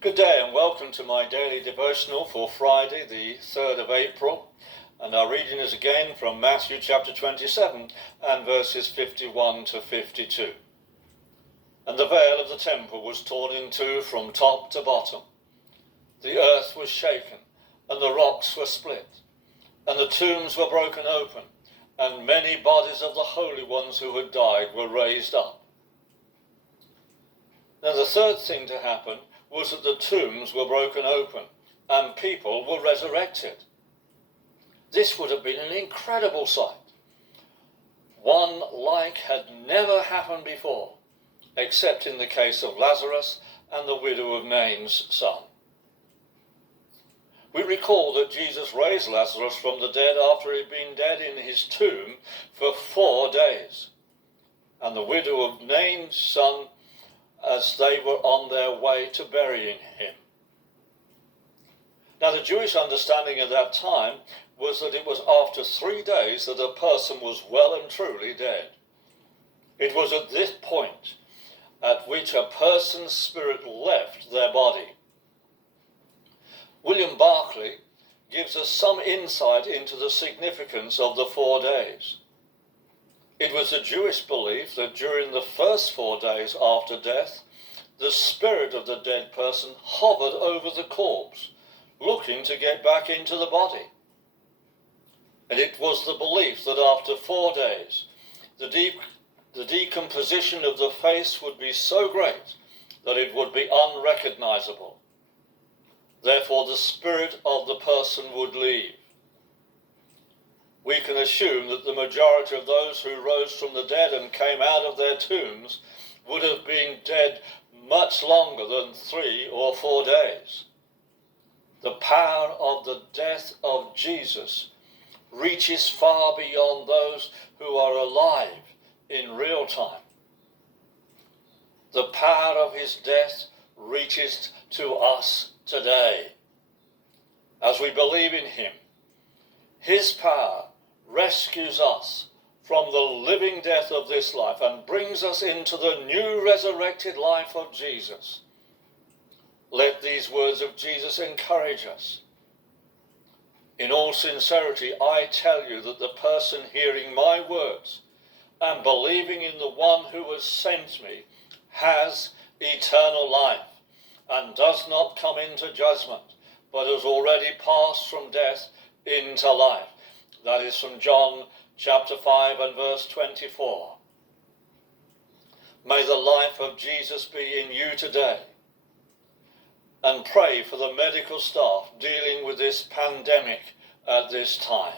Good day and welcome to my daily devotional for Friday, the 3rd of April. And our reading is again from Matthew chapter 27 and verses 51 to 52. And the veil of the temple was torn in two from top to bottom. The earth was shaken, and the rocks were split, and the tombs were broken open, and many bodies of the holy ones who had died were raised up. Now the third thing to happen was that the tombs were broken open and people were resurrected. This would have been an incredible sight. One like had never happened before, except in the case of Lazarus and the widow of Nain's son. We recall that Jesus raised Lazarus from the dead after he had been dead in his tomb for 4 days, and the widow of Nain's son as they were on their way to burying him. Now the Jewish understanding at that time was that it was after 3 days that a person was well and truly dead. It was at this point at which a person's spirit left their body. William Barclay gives us some insight into the significance of the 4 days. It was a Jewish belief that during the first 4 days after death, the spirit of the dead person hovered over the corpse, looking to get back into the body. And it was the belief that after 4 days, the decomposition of the face would be so great that it would be unrecognizable. Therefore, the spirit of the person would leave. We can assume that the majority of those who rose from the dead and came out of their tombs would have been dead much longer than 3 or 4 days. The power of the death of Jesus reaches far beyond those who are alive in real time. The power of his death reaches to us today. As we believe in him, his power rescues us from the living death of this life and brings us into the new resurrected life of Jesus. Let these words of Jesus encourage us. In all sincerity, I tell you that the person hearing my words and believing in the one who has sent me has eternal life and does not come into judgment, but has already passed from death into life. That is from John chapter 5 and verse 24. May the life of Jesus be in you today. And pray for the medical staff dealing with this pandemic at this time.